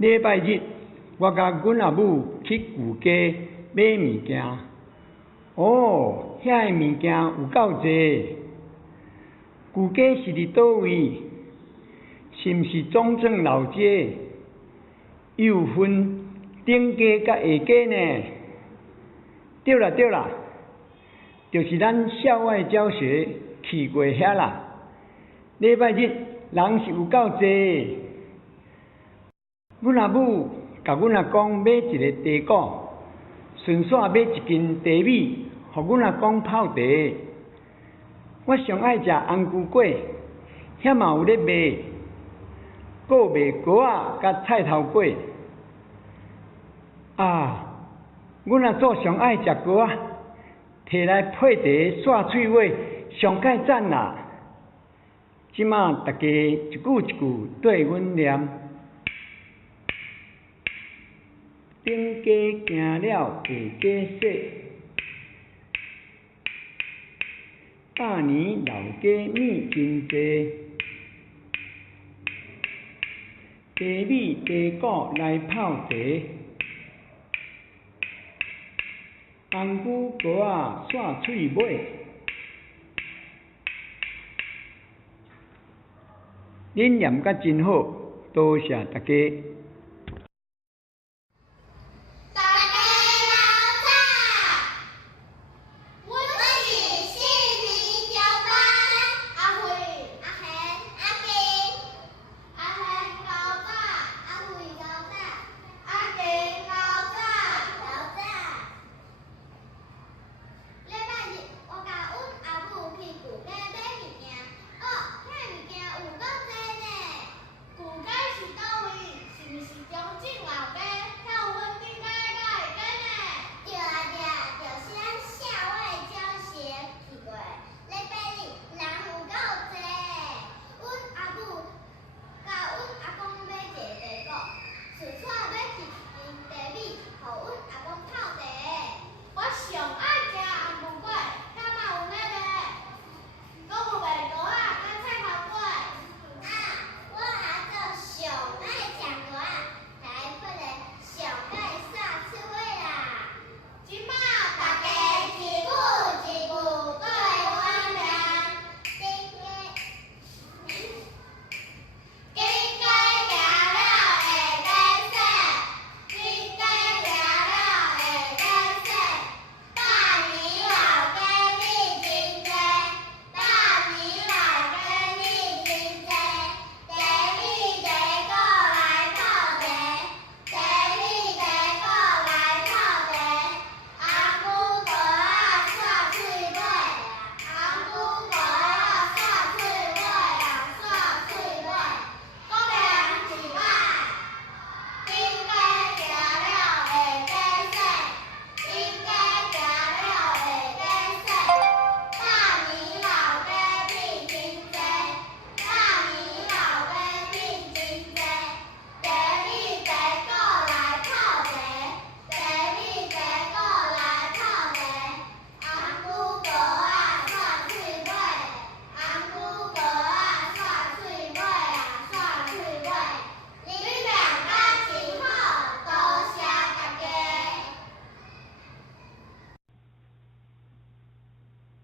礼拜日，我甲阮阿母去旧街买物件。哦，遐个物件有够济。旧街是伫倒位？是毋是中正老街？又分顶街甲下街呢？对啦对啦，就是咱校外教学去过遐啦。礼拜日人是有够济。阮阿母甲阮阿公买一个茶果，顺续买一斤茶米，互阮阿公泡茶。我上爱食红菇粿，遐嘛有咧卖，阁有卖果仔甲菜头粿。啊，阮阿祖上爱食果仔，摕来配茶刷喙尾，上介赞啦！即马大家一句一句对阮念。顶家行了下家说，大年老家米真济，茶米茶果来泡茶，红菇果仔刷喙尾。恁念甲真好，多谢大家。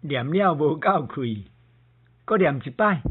念了无够气，阁念一摆。